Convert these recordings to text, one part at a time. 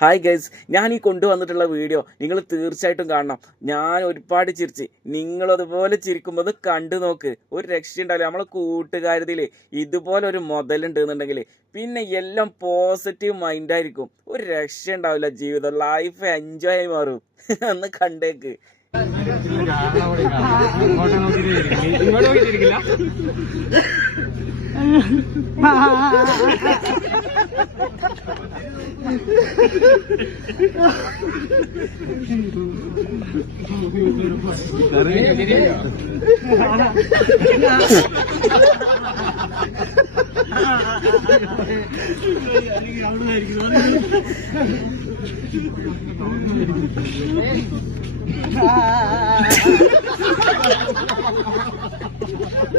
Hi guys ഞാൻ ഈ കൊണ്ടുവന്നിട്ടുള്ള വീഡിയോ നിങ്ങൾ തീർച്ചയായിട്ടും കാണണം. ഞാൻ ഒരുപാട് ചിരിച്ച് നിങ്ങളതുപോലെ ചിരിക്കുമ്പോൾ കണ്ടു നോക്ക്. ഒരു രക്ഷയുണ്ടാവില്ല. നമ്മളെ കൂട്ടുകാരതിൽ ഇതുപോലെ ഒരു മുതലുണ്ട് എന്നുണ്ടെങ്കിൽ പിന്നെ എല്ലാം പോസിറ്റീവ് മൈൻഡായിരിക്കും ഒരു രക്ഷ ഉണ്ടാവില്ല ജീവിതം. ലൈഫ് എൻജോയ് ആയി മാറും. ഒന്ന് കണ്ടേക്ക്. ഇങ്ങോട്ട് നോക്കിയിട്ടിരിക്കില്ല ഇങ്ങോട്ട്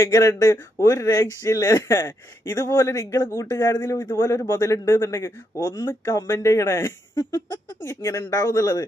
എങ്ങനെയുണ്ട്? ഒരു രക്ഷയില്ല ഇതുപോലെ നിങ്ങൾ കൂട്ടുകാരതിലും ഇതുപോലെ ഒരു മുതലുണ്ട് എന്നുണ്ടെങ്കിൽ ഒന്ന് കമന്റ് ചെയ്യണേ. ഇങ്ങനെ ഉണ്ടാവും എന്നുള്ളത്?